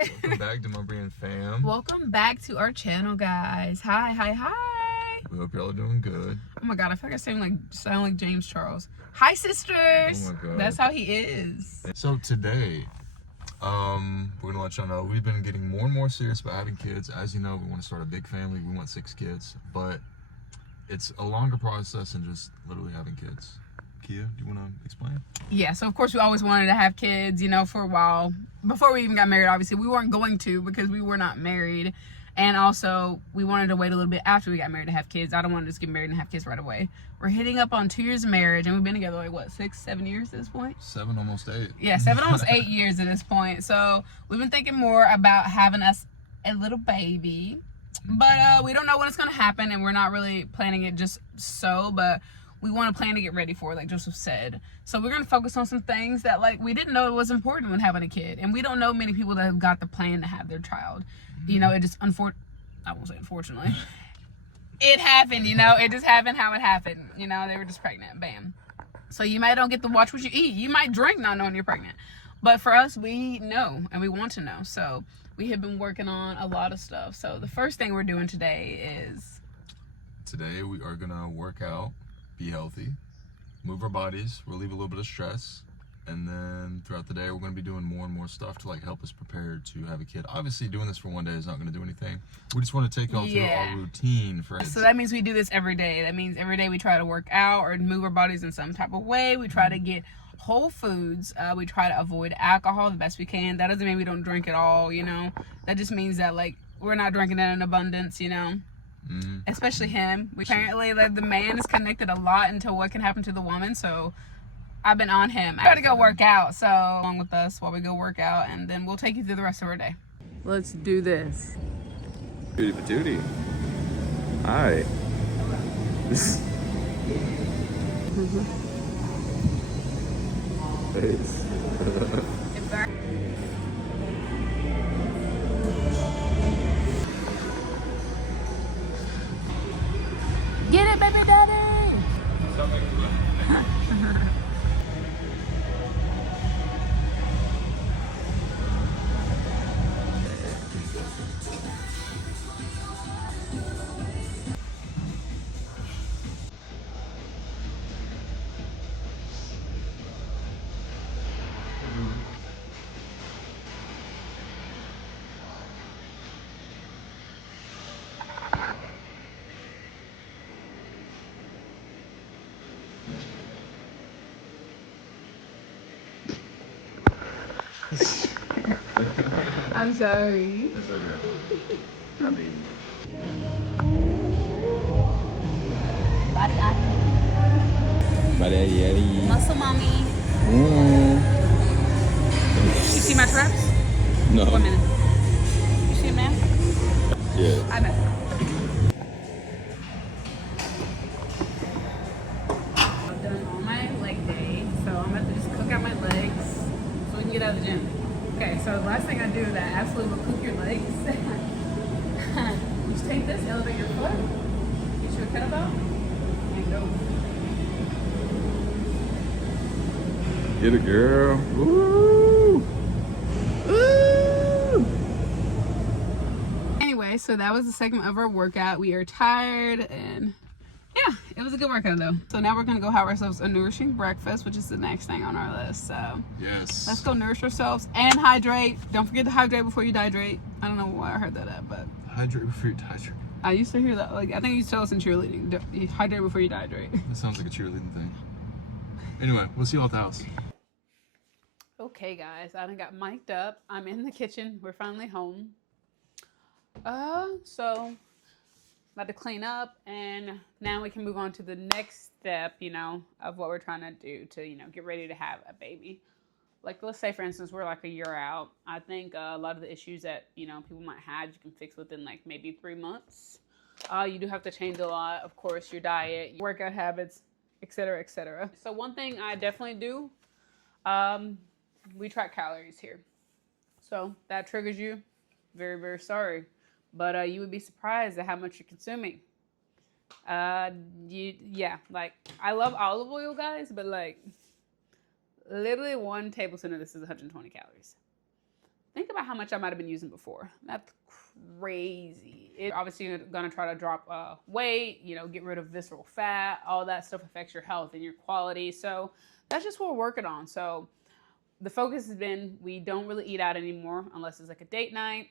Welcome back to Demonbreun fam. Welcome back to our channel, guys. Hi. We hope y'all are doing good. Oh my god, I feel like I sound like James Charles. Hi, sisters. Oh my god. That's how he is. So today, we're gonna let y'all know we've been getting more and more serious about having kids. As you know, we want to start a big family. We want 6 kids, but it's a longer process than just literally having kids. Kia, do you want to explain? Yeah, so of course we always wanted to have kids, for a while. Before we even got married, obviously. We weren't going to because we were not married. And also, we wanted to wait a little bit after we got married to have kids. I don't want to just get married and have kids right away. We're hitting up on 2 years of marriage, and we've been together, 6-7 years at this point? 7, almost 8. Yeah, 7, almost 8 years at this point. So, we've been thinking more about having us a little baby. But we don't know when it's going to happen, and we're not really planning it just so, but we want to plan to get ready for it, like Joseph said. So we're going to focus on some things that, we didn't know it was important when having a kid. And we don't know many people that have got the plan to have their child. It just, I won't say unfortunately. It happened, It just happened how it happened. They were just pregnant. Bam. So you might don't get to watch what you eat. You might drink not knowing you're pregnant. But for us, we know, and we want to know. So we have been working on a lot of stuff. So the first thing we're doing today is... Today we are going to work out. Be healthy, move our bodies, relieve a little bit of stress, and then throughout the day we're going to be doing more and more stuff to help us prepare to have a kid. Obviously doing this for one day is not going to do anything. We just want to take y'all through our routine for it. So that means we do this every day. That means every day we try to work out or move our bodies in some type of way. We try to get whole foods. We try to avoid alcohol the best we can. That doesn't mean we don't drink at all, That just means that we're not drinking it in abundance, Especially him. Apparently, the man is connected a lot into what can happen to the woman. So I've been on him. I gotta go work out. So along with us while we go work out, and then we'll take you through the rest of our day. Let's do this. Booty patootie. Hi. Face. Get it, baby daddy! I'm sorry. It's okay. I mean... Body muscle mommy. You see my traps? No. 1 minute. You see them now? Yeah. I know. I've done all my leg day, so I'm about to just cook out my legs so we can get out of the gym. Okay, so the last thing I do that absolutely will cook your legs. You just take this, elevate your foot, get you a kettlebell, and go. Get it, girl. Woo! Woo! Anyway, so that was the segment of our workout. We are tired, and yeah, it was a good workout though. So now we're gonna go have ourselves a nourishing breakfast, which is the next thing on our list. So yes, let's go nourish ourselves and hydrate. Don't forget to hydrate before you dehydrate. I don't know why I heard that at, but hydrate before you dehydrate. I used to hear that. I think you used to tell us in cheerleading. Hydrate before you dehydrate. That sounds like a cheerleading thing. Anyway, we'll see you all at the house. Okay, guys, I done got mic'd up. I'm in the kitchen. We're finally home. So about to clean up, and now we can move on to the next step, of what we're trying to do to, get ready to have a baby. Let's say, for instance, we're a year out. I think a lot of the issues that, people might have, you can fix within maybe 3 months. You do have to change a lot, of course, your diet, your workout habits, etc., etc. So one thing I definitely do, we track calories here. So that triggers you, very, very sorry. But you would be surprised at how much you're consuming. I love olive oil, guys, but literally 1 tablespoon of this is 120 calories. think about how much I might have been using before. That's crazy. It's obviously gonna try to drop weight, you know, get rid of visceral fat. All that stuff affects your health and your quality. So that's just what we're working on. So the focus has been, we don't really eat out anymore unless it's like a date night.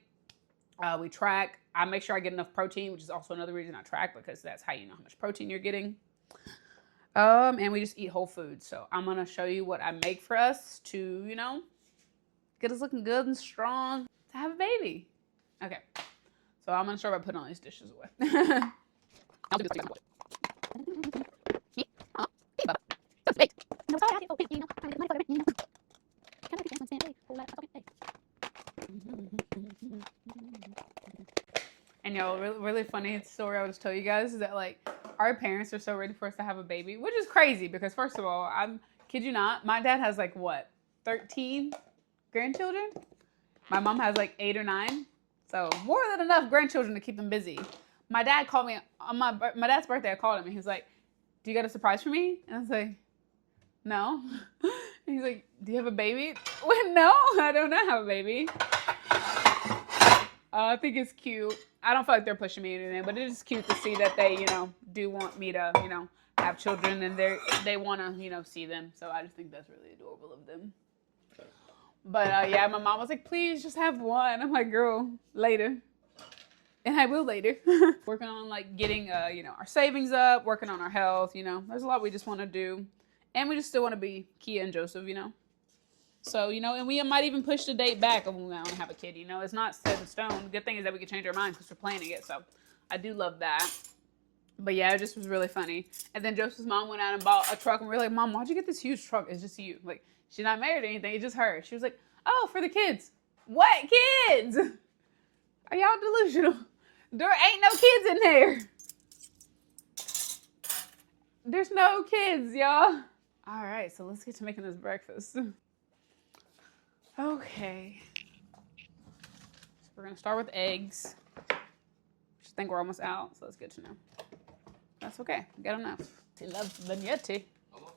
We track. I make sure I get enough protein, which is also another reason I track, because that's how you know how much protein you're getting. And we just eat whole foods. So I'm gonna show you what I make for us to, you know, get us looking good and strong to have a baby. Okay. So I'm gonna start by putting all these dishes away. I'll do this And y'all, really funny story I would just tell you guys is that, like, our parents are so ready for us to have a baby, which is crazy because, first of all, I'm kid you not, my dad has like what, 13 grandchildren? My mom has like 8 or 9. So more than enough grandchildren to keep them busy. My dad called me on my dad's birthday. I called him and he was like, "Do you got a surprise for me?" And I was like, "No." And he's like, "Do you have a baby?" Well, no, I don't have a baby. I think it's cute. I don't feel like they're pushing me or anything, but it is cute to see that they, you know, do want me to, you know, have children, and they want to, you know, see them. So I just think that's really adorable of them. But yeah, my mom was like, "Please just have one." I'm like, "Girl, later." And I will later. Working on like getting, you know, our savings up, working on our health, you know, there's a lot we just want to do. And we just still want to be Kia and Joseph, you know. So, you know, and we might even push the date back when we want to have a kid, you know. It's not set in stone. The good thing is that we can change our minds because we're planning it. So I do love that. But yeah, it just was really funny. And then Joseph's mom went out and bought a truck, and we were like, "Mom, why'd you get this huge truck? It's just you." Like, she's not married or anything. It's just her. She was like, "Oh, for the kids." What kids? Are y'all delusional? There ain't no kids in there. There's no kids, y'all. All right, so let's get to making this breakfast. Okay. So we're going to start with eggs. I think we're almost out, so that's good to know. That's okay. We got enough. He loves vignette. I love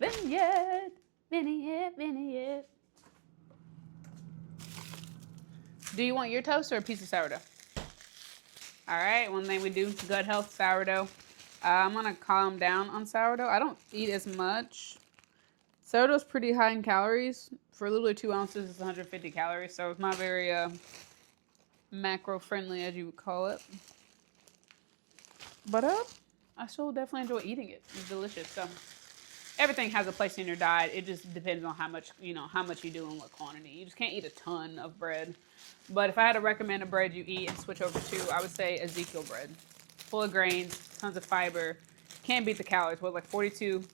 it. Vignette. Do you want your toast or a piece of sourdough? All right, one thing we do, gut health, sourdough. I'm going to calm down on sourdough. I don't eat as much. Sourdough's pretty high in calories. For literally 2 ounces, it's 150 calories, so it's not very macro-friendly, as you would call it. But I still definitely enjoy eating it. It's delicious. So everything has a place in your diet. It just depends on how much, you know, how much you do and what quantity. You just can't eat a ton of bread. But if I had to recommend a bread you eat and switch over to, I would say Ezekiel bread. Full of grains, tons of fiber. Can't beat the calories. What, like 42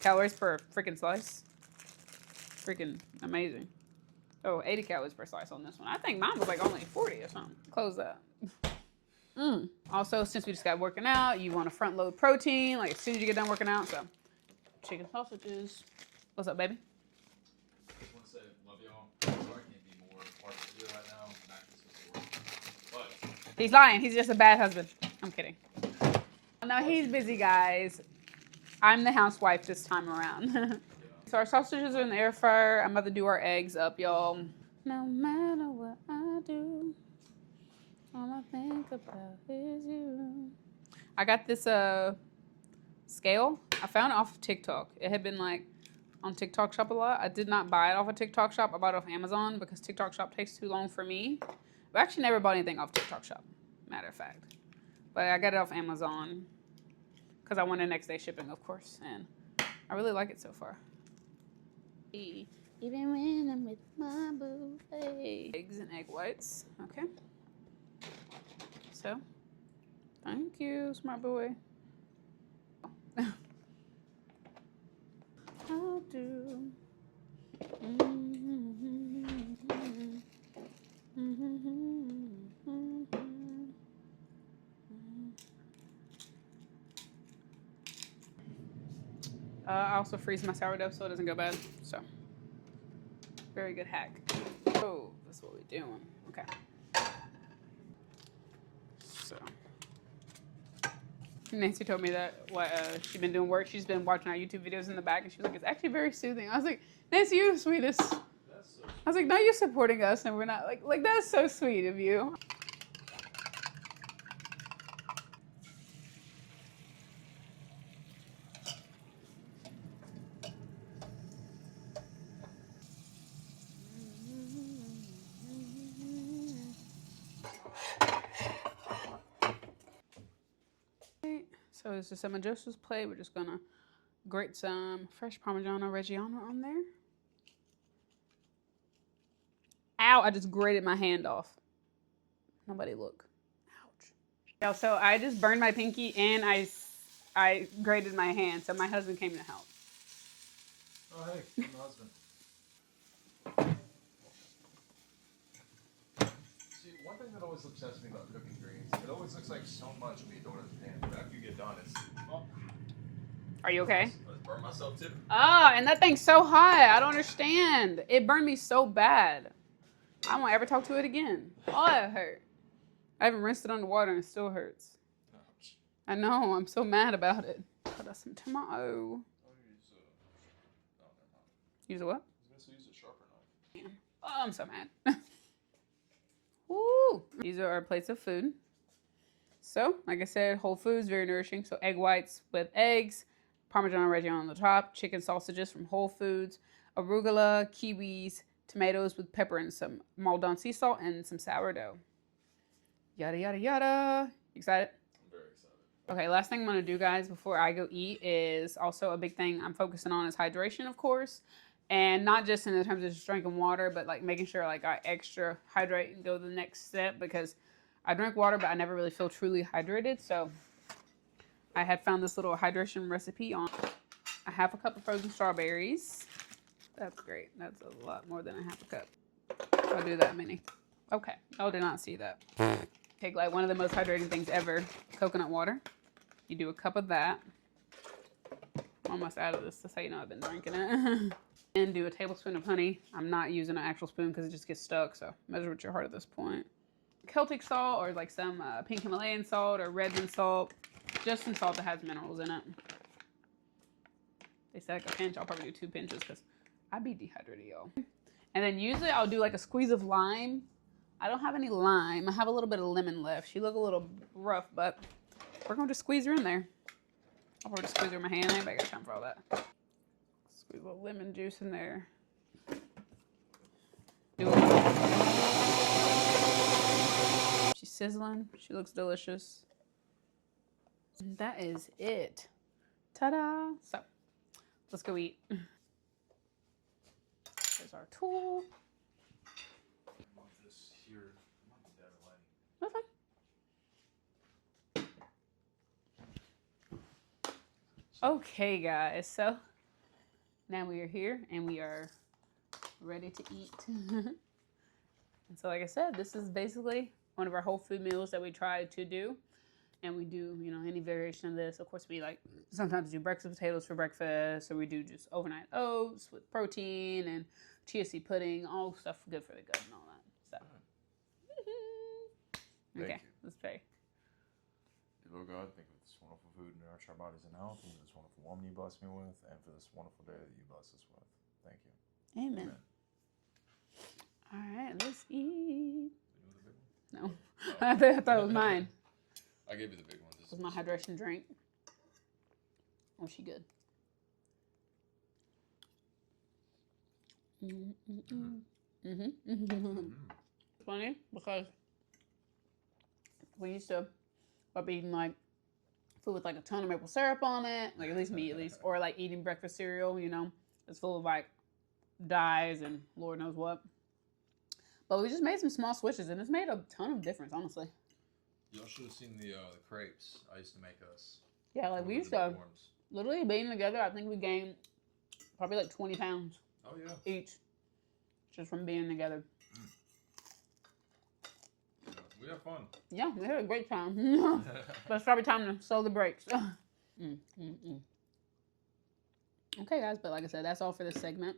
calories per freaking slice? Freaking amazing. Oh, 80 calories per slice on this one. I think mine was like only 40 or something. Close that. Also, since we just got working out, you want to front load protein like as soon as you get done working out. So, chicken sausages. What's up, baby? I just want to say, love y'all. Sorry I can't be more part of the video right now. I'm actually supposed to work. But He's lying. He's just a bad husband. I'm kidding. No, he's busy, guys. I'm the housewife this time around. So our sausages are in the air fryer. I'm about to do our eggs up, y'all. No matter what I do, all I think about is you. I got this scale. I found it off of TikTok. It had been like on TikTok Shop a lot. I did not buy it off of TikTok Shop. I bought it off Amazon because TikTok Shop takes too long for me. I've actually never bought anything off TikTok Shop, matter of fact. But I got it off Amazon because I wanted next day shipping, of course. And I really like it so far. Even when I'm with my boo. Eggs and egg whites. Okay. So, thank you, smart boy. I'll do. I also freeze my sourdough so it doesn't go bad. So, very good hack. Oh, that's what we're doing. Okay. So, Nancy told me that she's been doing work. She's been watching our YouTube videos in the back, and she was like, "It's actually very soothing." I was like, "Nancy, you're the sweetest." that's so stuff. I was like, no, you're supporting us, and we're not like that's so sweet of you. So it's just on Joseph's plate. We're just gonna grate some fresh Parmigiano Reggiano on there. Ow, I just grated my hand off. Nobody look. Ouch. Yeah, so I just burned my pinky and I grated my hand. So my husband came to help. Oh, hey, I'm the husband. See, one thing that always upsets me about cooking greens, it always looks like so much when you throw it in the pan, but after you get done, it's... Oh. Are you okay? I just burned myself too. Ah, and that thing's so hot. I don't understand. It burned me so bad. I won't ever talk to it again. Oh, it hurt. I haven't rinsed it underwater and it still hurts. Ouch. I know. I'm so mad about it. Put us some tomato. Use a what? I was going to use a sharper knife. Oh, I'm so mad. Woo! These are our plates of food. So, like I said, whole foods, very nourishing. So, egg whites with eggs, Parmesan Reggiano on the top, chicken sausages from Whole Foods, arugula, kiwis, tomatoes with pepper and some Maldon sea salt, and some sourdough. Yada, yada, yada. Excited? I'm very excited. Okay, last thing I'm going to do, guys, before I go eat is also a big thing I'm focusing on is hydration, of course. And not just in the terms of just drinking water, but like making sure like I extra hydrate and go to the next step, because I drink water, but I never really feel truly hydrated. So I had found this little hydration recipe on a half a cup of frozen strawberries. That's great. That's a lot more than a half a cup. I'll do that many. Okay. I did not see that. Take like one of the most hydrating things ever, coconut water. You do a cup of that. I'm almost out of this. That's how you know I've been drinking it. And do a tablespoon of honey. I'm not using an actual spoon because it just gets stuck, so measure with your heart at this point. Celtic salt, or like some pink Himalayan salt or Redmond salt. Just some salt that has minerals in it. They said like a pinch. I'll probably do 2 pinches because I be dehydrated, y'all. And then usually I'll do like a squeeze of lime. I don't have any lime. I have a little bit of lemon left. She look a little rough, but we're going to just squeeze her in there. I'll probably just squeeze her in my hand. Anybody got time for all that? Squeeze a little lemon juice in there. Do it. She's sizzling. She looks delicious. And that is it. Ta-da! So, let's go eat. There's our tool. I want this here. I want the better lighting. That's fine. Okay, guys, so now we are here and we are ready to eat. And so, like I said, this is basically one of our whole food meals that we try to do. And we do, you know, any variation of this. Of course, we like sometimes do breakfast potatoes for breakfast, or we do just overnight oats with protein and chia seed pudding, all stuff good for the gut and all that. So, okay, let's pray. Lord God, thank you for this wonderful food and nourish our bodies and health, and for this wonderful woman you bless me with, and for this wonderful day that you bless us with. Thank you. Amen. All right, let's eat. No, I thought it was mine. I gave you the big one. This is my hydration drink. Oh, she good. Funny because we used to be eating like food with like a ton of maple syrup on it, like at least me, or like eating breakfast cereal, you know, it's full of like dyes and Lord knows what. But we just made some small switches, and it's made a ton of difference, honestly. Y'all should have seen the crepes I used to make us. Yeah, like we used to literally being together. I think we gained probably like 20 pounds. Oh yeah. Each, just from being together. Yeah, we have fun. Yeah, we had a great time. But it's probably time to slow the brakes. Okay, guys, but like I said, that's all for this segment.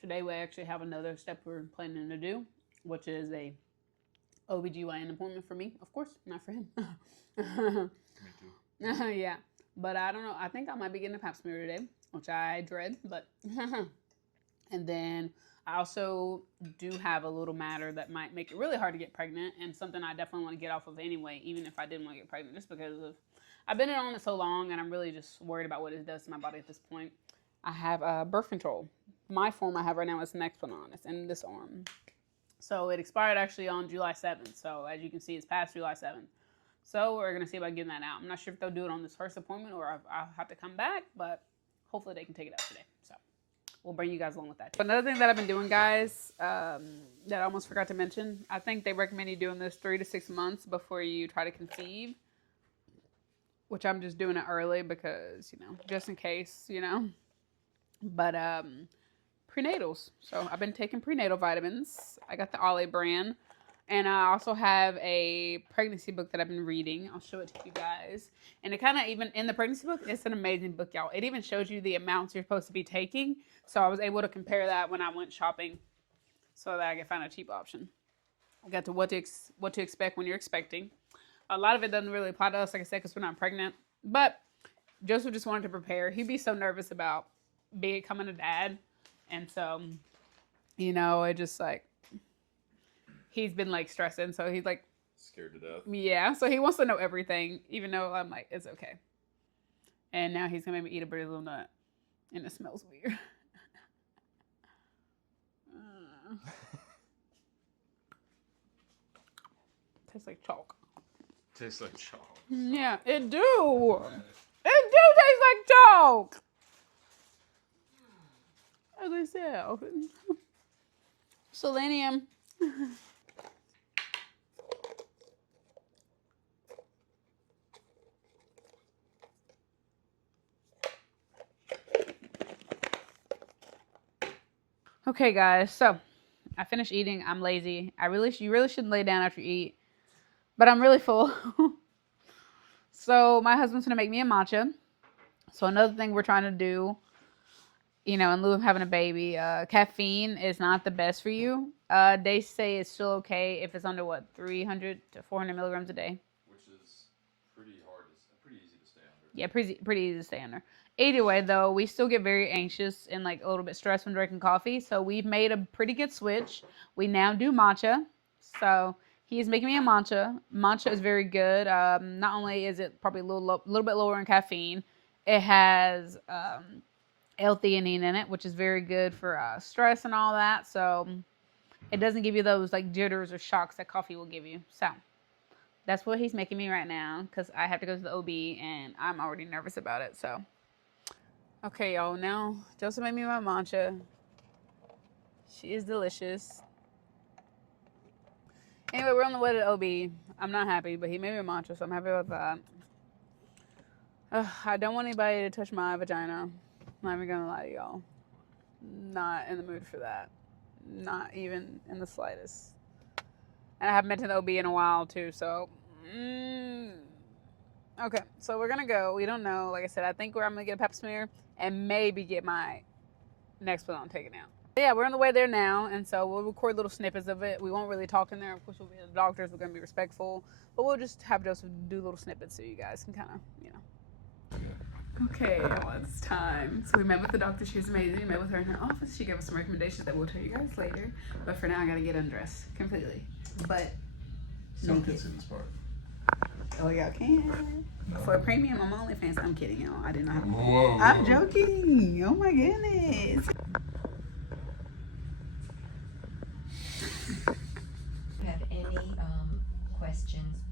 Today we actually have another step we're planning to do, which is a OBGYN appointment for me, of course, not for him. Me too. Yeah, but I don't know. I think I might be getting a pap smear today, which I dread, but and then I also do have a little matter that might make it really hard to get pregnant, and something I definitely want to get off of anyway, even if I didn't want to get pregnant, just because of I've been on it so long, and I'm really just worried about what it does to my body at this point. I have birth control. My form I have right now is Nexplanon. It's in this arm. So it expired actually on July 7th. So as you can see, it's past July 7th. So we're going to see about getting that out. I'm not sure if they'll do it on this first appointment or I'll have to come back, but hopefully they can take it out today. So we'll bring you guys along with that too. Another thing that I've been doing, guys, that I almost forgot to mention, I think they recommend you doing this 3 to 6 months before you try to conceive, which I'm just doing it early because, you know, just in case, you know. But prenatals. So I've been taking prenatal vitamins. I got the Ollie brand. And I also have a pregnancy book that I've been reading. I'll show it to you guys. And it kind of even, in the pregnancy book, it's an amazing book, y'all. It even shows you the amounts you're supposed to be taking. So I was able to compare that when I went shopping so that I could find a cheap option. I got to what to expect when you're expecting. A lot of it doesn't really apply to us, like I said, because we're not pregnant. But Joseph just wanted to prepare. He'd be so nervous about becoming a dad. And so, you know, it just like, he's been like stressing, so he's like scared to death. Yeah, so he wants to know everything, even though I'm like, it's okay. And now he's gonna make me eat a Brazil nut, and it smells weird. Tastes like chalk. Tastes like chalk. Yeah, it do. It do taste like chalk. As I said, selenium. Okay, guys, so I finished eating. I'm lazy. You really shouldn't lay down after you eat, but I'm really full. So my husband's gonna make me a matcha. So another thing we're trying to do, you know, in lieu of having a baby, caffeine is not the best for you. They say it's still okay if it's under 300 to 400 milligrams a day. Which is pretty easy to stay under. Yeah, pretty easy to stay under. Either way, though, we still get very anxious and like a little bit stressed when drinking coffee. So we've made a pretty good switch. We now do matcha. So he's making me a matcha. Matcha is very good. Not only is it probably a little bit lower in caffeine, it has L-theanine in it, which is very good for stress and all that. So it doesn't give you those like jitters or shocks that coffee will give you. So that's what he's making me right now because I have to go to the OB and I'm already nervous about it. So. Okay, y'all, now Joseph made me my matcha. She is delicious. Anyway, we're on the way to the OB. I'm not happy, but he made me a matcha, so I'm happy about that. I don't want anybody to touch my vagina. I'm not even gonna lie to y'all. Not in the mood for that. Not even in the slightest. And I haven't been to the OB in a while, too, so... Okay, so we're gonna go. We don't know. Like I said, I think I'm gonna get a pap smear and maybe get my Nexplanon taken out. But yeah, we're on the way there now, and so we'll record little snippets of it. We won't really talk in there. Of course, we'll be the doctors. We're gonna be respectful, but we'll just have Joseph do little snippets so you guys can kind of, you know. Okay, well, it's time. So we met with the doctor. She was amazing. We met with her in her office. She gave us some recommendations that we'll tell you guys later. But for now, I gotta get undressed completely. But Some kids in this part. Oh, y'all can. For a premium on my OnlyFans. I'm kidding, y'all. I did not. Whoa. I'm joking. Oh my goodness. Have any questions